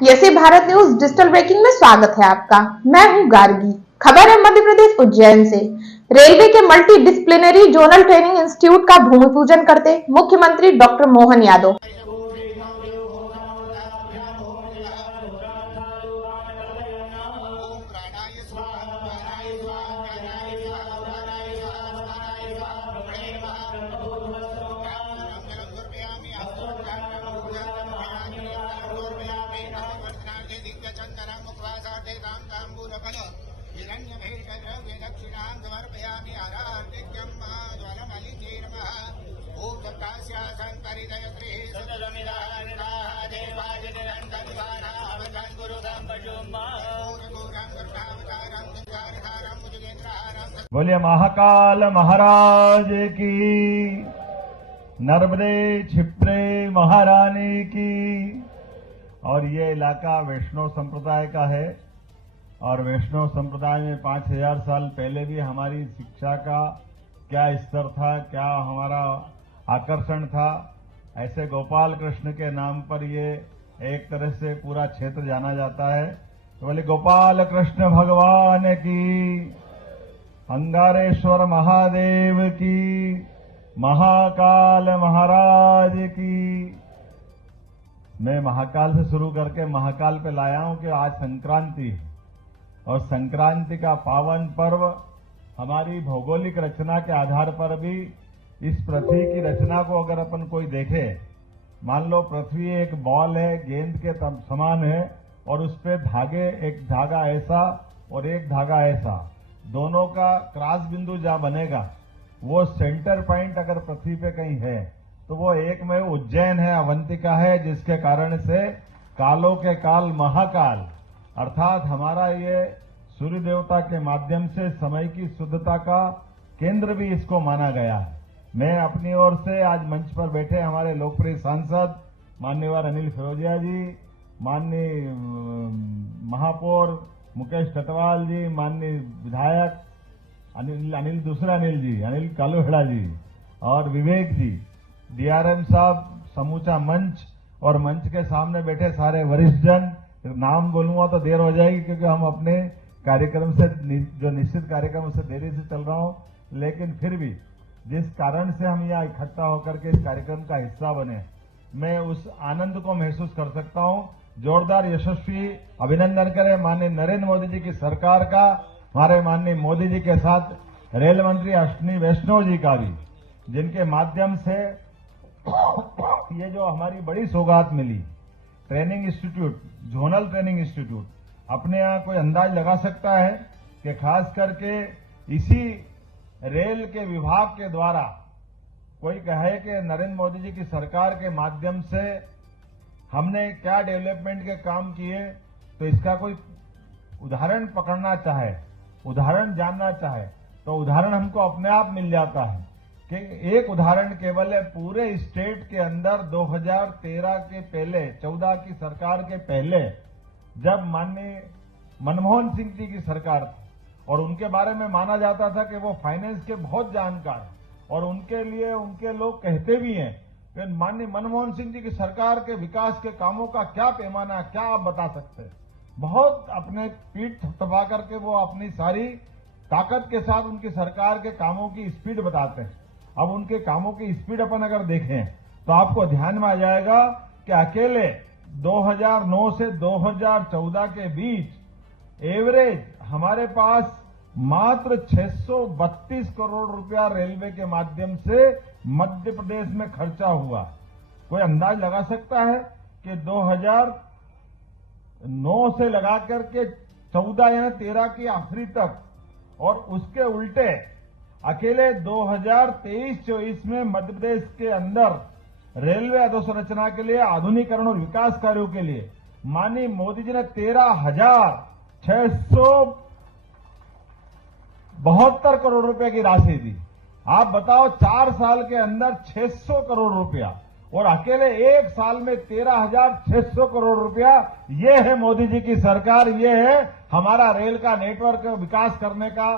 यसे Bharat news digital breaking में स्वागत है आपका। मैं हूं गार्गी। खबर है मध्य प्रदेश उज्जैन से। रेलवे के multi disciplinary zonal training institute का भूमि पूजन करते मुख्यमंत्री डॉक्टर मोहन यादव। बोलिए महाकाल महाराज की, नर्मदे क्षिप्रे महारानी की। और ये इलाका वैष्णव संप्रदाय का है और वैष्णव संप्रदाय में 5000 साल पहले भी हमारी शिक्षा का क्या स्तर था, क्या हमारा आकर्षण था, ऐसे गोपाल कृष्ण के नाम पर ये एक तरह से पूरा क्षेत्र जाना जाता है। तो बोले गोपाल कृष्ण भगवान की, अंगारेश्वर महादेव की, महाकाल महाराज की। मैं महाकाल से शुरू करके महाकाल पे लाया हूं कि आज संक्रांति है और संक्रांति का पावन पर्व हमारी भौगोलिक रचना के आधार पर भी इस पृथ्वी की रचना को अगर अपन कोई देखे, मान लो पृथ्वी एक बॉल है, गेंद के समान है और उस पे धागे, एक धागा ऐसा और एक धागा ऐसा, दोनों का क्रॉस बिंदु जहां बनेगा वो सेंटर पॉइंट अगर पृथ्वी पे कहीं है तो वो एक में उज्जैन है, अवंतिका है, जिसके कारण से कालों के काल महाकाल अर्थात हमारा ये सूर्य देवता के माध्यम से समय की शुद्धता का केंद्र भी इसको माना गया है। मैं अपनी ओर से आज मंच पर बैठे हमारे लोकप्रिय सांसद माननीय अनिल फिरोजिया जी, माननीय महापौर मुकेश कटवाल जी, माननीय विधायक अनिल कालूहेड़ा जी और विवेक जी, डीआरएम साहब, समूचा मंच और मंच के सामने बैठे सारे वरिष्ठ जन। नाम बोलूंगा तो देर हो जाएगी क्योंकि हम अपने कार्यक्रम से जो निश्चित कार्यक्रम उससे देरी से चल रहा हूं, लेकिन फिर भी जिस कारण से हम यहाँ इकट्ठा होकर के इस कार्यक्रम का हिस्सा बने, मैं उस आनंद को महसूस कर सकता हूं। जोरदार यशस्वी अभिनंदन करें माननीय नरेंद्र मोदी जी की सरकार का, हमारे माननीय मोदी जी के साथ रेल मंत्री अश्विनी वैष्णव जी का भी, जिनके माध्यम से ये जो हमारी बड़ी सौगात मिली, training institute, zonal training institute, अपने यहाँ कोई अंदाज लगा सकता है कि खास करके इसी रेल के विभाग के द्वारा कोई कहे कि नरेंद्र मोदी जी की सरकार के माध्यम से हमने क्या डेवलपमेंट के काम किए, तो इसका कोई उदाहरण पकड़ना चाहे, उदाहरण जानना चाहे तो उदाहरण हमको अपने आप मिल जाता है। कि एक उदाहरण केवल है, पूरे स्टेट के अंदर 2013 के पहले, 14 की सरकार के पहले, जब माननीय मनमोहन सिंह जी की सरकार थी और उनके बारे में माना जाता था कि वो फाइनेंस के बहुत जानकार हैं और उनके लिए उनके लोग कहते भी हैं कि माननीय मनमोहन सिंह जी की सरकार के विकास के कामों का क्या पैमाना, क्या आप बता सकते हैं। बहुत अपने पीठ थपथपा करके वो अपनी सारी ताकत के साथ उनकी सरकार के कामों की स्पीड बताते हैं। अब उनके कामों की स्पीड अपन अगर देखें तो आपको ध्यान में आ जाएगा कि अकेले 2009 से 2014 के बीच एवरेज हमारे पास मात्र 632 करोड़ रुपया रेलवे के माध्यम से मध्य प्रदेश में खर्चा हुआ। कोई अंदाज लगा सकता है कि 2009 से लगा करके 14 या 13 की आखिरी तक, और उसके उल्टे अकेले 2023-24 में मध्य प्रदेश के अंदर रेलवे अधोसंरचना के लिए, आधुनिकीकरण और विकास कार्यों के लिए माननीय मोदी जी ने 13,672 करोड़ रुपए की राशि दी। आप बताओ 4 साल के अंदर 600 करोड़ रुपया और अकेले एक साल में 13,600 करोड़ रुपया। ये है मोदी जी की सरकार, ये है हमारा रेल का नेटवर्क विकास करने का